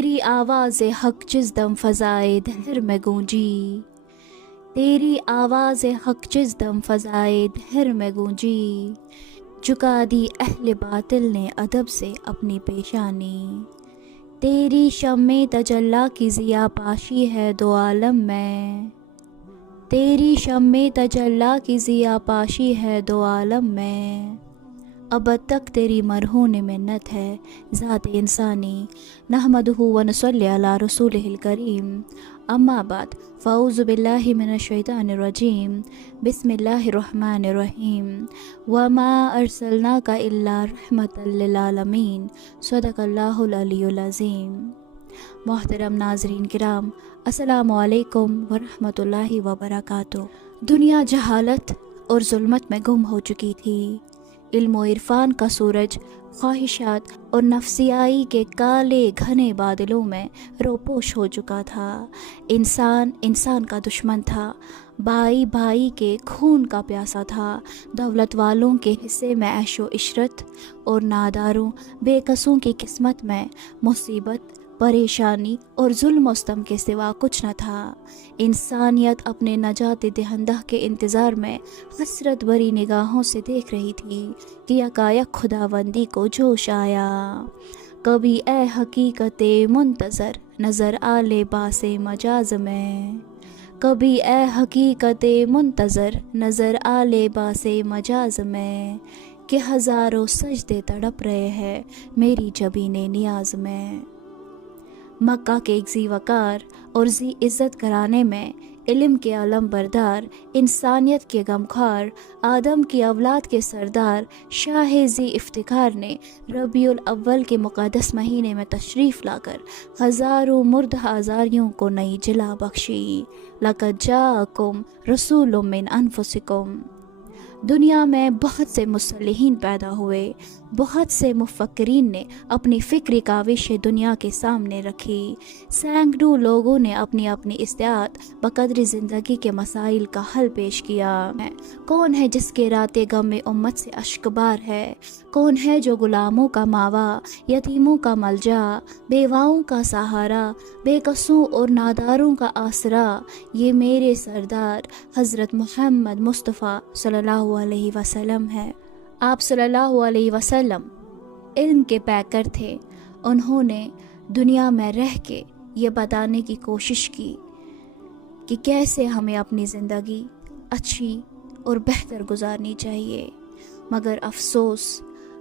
تیری آواز حق جس دم فضائے دہر میں گونجی، تیری آواز حق جس دم فضائے دہر میں گونجی، جھکا دی اہل باطل نے ادب سے اپنی پیشانی، تیری شمع تجلی کی ضیا پاشی ہے دو عالم میں، تیری شمع تجلی کی ضیا پاشی ہے دو عالم میں، ابد تک تیری مرہون منت ہے ذات انسانی، نحمدہ ونصلی علی رسولہ الکریم، اما بعد فاعوذ باللہ من الشیطان الرجیم، بسم اللہ الرحمن الرحیم، وما ارسلناک الا رحمتا للعالمین، صدق اللہ العلی العظیم۔ محترم ناظرین کرام، السلام علیکم ورحمۃ اللہ وبرکاتہ۔ دنیا جہالت اور ظلمت میں گم ہو چکی تھی، علم و عرفان کا سورج خواہشات اور نفسیائی کے کالے گھنے بادلوں میں روپوش ہو چکا تھا، انسان کا دشمن تھا، بھائی بھائی کے خون کا پیاسا تھا، دولت والوں کے حصے میں عیش و عشرت اور ناداروں بے کسوں کی قسمت میں مصیبت، پریشانی اور ظلم و ستم کے سوا کچھ نہ تھا۔ انسانیت اپنے نجات دہندہ کے انتظار میں حسرت بری نگاہوں سے دیکھ رہی تھی کہ یکایک خداوندی کو جوش آیا۔ کبھی اے حقیقت منتظر نظر آ لباس مجاز میں، کبھی اے حقیقت منتظر نظر آ لباس مجاز میں، کہ ہزاروں سجدے تڑپ رہے ہیں میری جبین نیاز میں۔ مکہ کے ایک ذی وقار اور ذی عزت گھرانے میں علم کے علم بردار، انسانیت کے غمخوار، آدم کی اولاد کے سردار شاہ ذی افتخار نے ربیع الاول کے مقدس مہینے میں تشریف لا کر ہزاروں مرد آزاریوں کو نئی جلا بخشی۔ لقد جاءکم رسول من انفسکم۔ دنیا میں بہت سے مصلحین پیدا ہوئے، بہت سے مفکرین نے اپنی فکری کاوش دنیا کے سامنے رکھی، سینکڑوں لوگوں نے اپنی اپنی استطاعت بقدر زندگی کے مسائل کا حل پیش کیا۔ کون ہے جس کے رات غم میں امت سے اشکبار ہے؟ کون ہے جو غلاموں کا ماوا، یتیموں کا ملجا، بیواؤں کا سہارا، بے قصوں اور ناداروں کا آسرا؟ یہ میرے سردار حضرت محمد مصطفیٰ صلی اللہ علیہ وسلم ہے۔ آپ صلی اللہ علیہ وسلم علم کے پیکر تھے۔ انہوں نے دنیا میں رہ کے یہ بتانے کی کوشش کی کہ کیسے ہمیں اپنی زندگی اچھی اور بہتر گزارنی چاہیے، مگر افسوس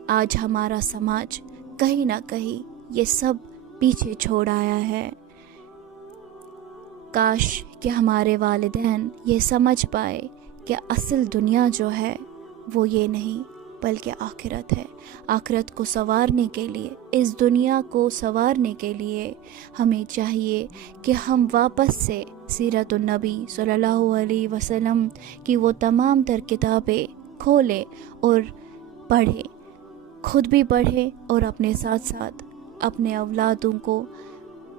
آج ہمارا سماج کہیں نہ کہیں یہ سب پیچھے چھوڑ آیا ہے۔ کاش کہ ہمارے والدین یہ سمجھ پائے کہ اصل دنیا جو ہے وہ یہ نہیں بلکہ آخرت ہے۔ آخرت کو سنوارنے کے لیے، اس دنیا کو سنوارنے کے لیے ہمیں چاہیے کہ ہم واپس سے سیرت النبی صلی اللہ علیہ وسلم کی وہ تمام تر کتابیں کھولیں اور پڑھیں، خود بھی پڑھیں اور اپنے ساتھ ساتھ اپنے اولادوں کو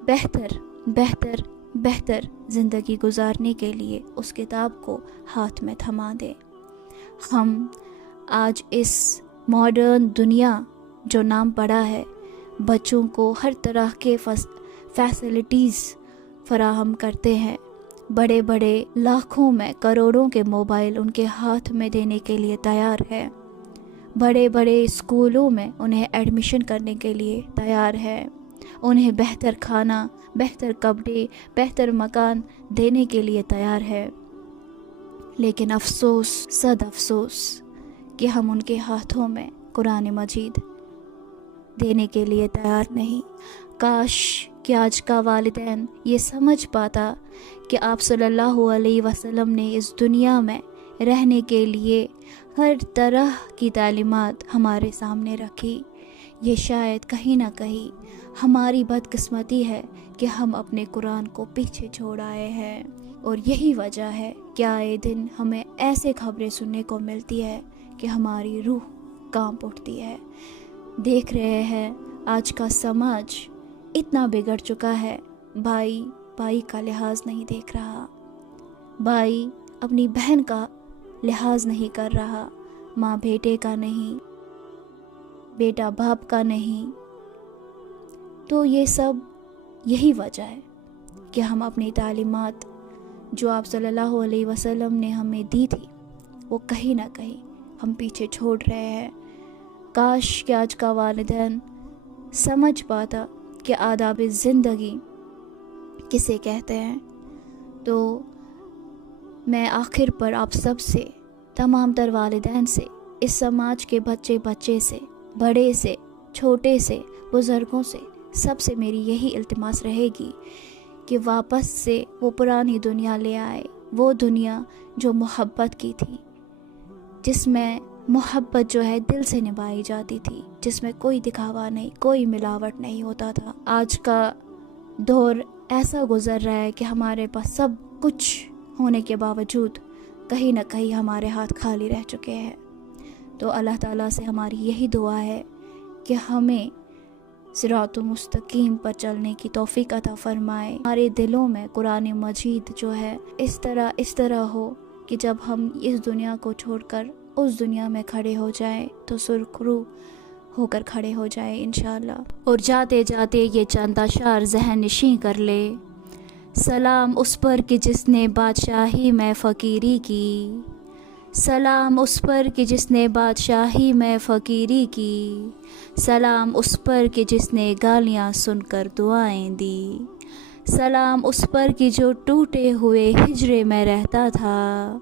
بہتر بہتر بہتر زندگی گزارنے کے لیے اس کتاب کو ہاتھ میں تھما دیں۔ ہم آج اس ماڈرن دنیا جو نام پڑا ہے، بچوں کو ہر طرح کے فیسلٹیز فراہم کرتے ہیں، بڑے بڑے لاکھوں میں کروڑوں کے موبائل ان کے ہاتھ میں دینے کے لیے تیار ہے، بڑے بڑے اسکولوں میں انہیں ایڈمیشن کرنے کے لیے تیار ہے، انہیں بہتر کھانا، بہتر کپڑے، بہتر مکان دینے کے لیے تیار ہے، لیکن افسوس صد افسوس کہ ہم ان کے ہاتھوں میں قرآن مجید دینے کے لیے تیار نہیں۔ کاش کہ آج کا والدین یہ سمجھ پاتا کہ آپ صلی اللہ علیہ وسلم نے اس دنیا میں رہنے کے لیے ہر طرح کی تعلیمات ہمارے سامنے رکھی۔ یہ شاید کہیں نہ کہیں ہماری بدقسمتی ہے کہ ہم اپنے قرآن کو پیچھے چھوڑ آئے ہیں، اور یہی وجہ ہے کہ آئے دن ہمیں ایسے خبریں سننے کو ملتی ہے کہ ہماری روح کانپ اٹھتی ہے۔ دیکھ رہے ہیں آج کا سماج اتنا بگڑ چکا ہے، بھائی بھائی کا لحاظ نہیں دیکھ رہا، بھائی اپنی بہن کا لحاظ نہیں کر رہا، ماں بیٹے کا نہیں، بیٹا باپ کا نہیں۔ تو یہ سب یہی وجہ ہے کہ ہم اپنی تعلیمات جو آپ صلی اللہ علیہ وسلم نے ہمیں دی تھی وہ کہیں نہ کہیں ہم پیچھے چھوڑ رہے ہیں۔ کاش کہ آج کا والدین سمجھ پاتا کہ آداب زندگی کسے کہتے ہیں۔ تو میں آخر پر آپ سب سے، تمام تر والدین سے، اس سماج کے بچے سے، بڑے سے، چھوٹے سے، بزرگوں سے، سب سے میری یہی التماس رہے گی کہ واپس سے وہ پرانی دنیا لے آئے، وہ دنیا جو محبت کی تھی، جس میں محبت جو ہے دل سے نبھائی جاتی تھی، جس میں کوئی دکھاوا نہیں، کوئی ملاوٹ نہیں ہوتا تھا۔ آج کا دور ایسا گزر رہا ہے کہ ہمارے پاس سب کچھ ہونے کے باوجود کہیں نہ کہیں ہمارے ہاتھ خالی رہ چکے ہیں۔ تو اللہ تعالیٰ سے ہماری یہی دعا ہے کہ ہمیں صراط مستقیم پر چلنے کی توفیق عطا فرمائے۔ ہمارے دلوں میں قرآن مجید جو ہے اس طرح ہو کہ جب ہم اس دنیا کو چھوڑ کر اس دنیا میں کھڑے ہو جائیں تو سرخرو ہو کر کھڑے ہو جائیں انشاءاللہ۔ اور جاتے جاتے یہ چند اشعار ذہن نشین کر لے۔ سلام اس پر کہ جس نے بادشاہی میں فقیری کی، سلام اس پر کہ جس نے بادشاہی میں فقیری کی، سلام اس پر کہ جس نے گالیاں سن کر دعائیں دی، سلام اس پر کہ جو ٹوٹے ہوئے ہجرے میں رہتا تھا،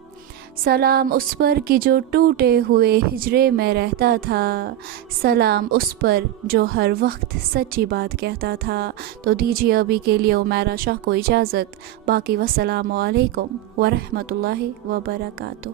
سلام اس پر کہ جو ٹوٹے ہوئے ہجرے میں رہتا تھا، سلام اس پر جو ہر وقت سچی بات کہتا تھا۔ تو دیجیے ابھی کے لیے عمیرہ شاہ کو اجازت، باقی والسلام علیکم ورحمۃ اللہ وبرکاتہ۔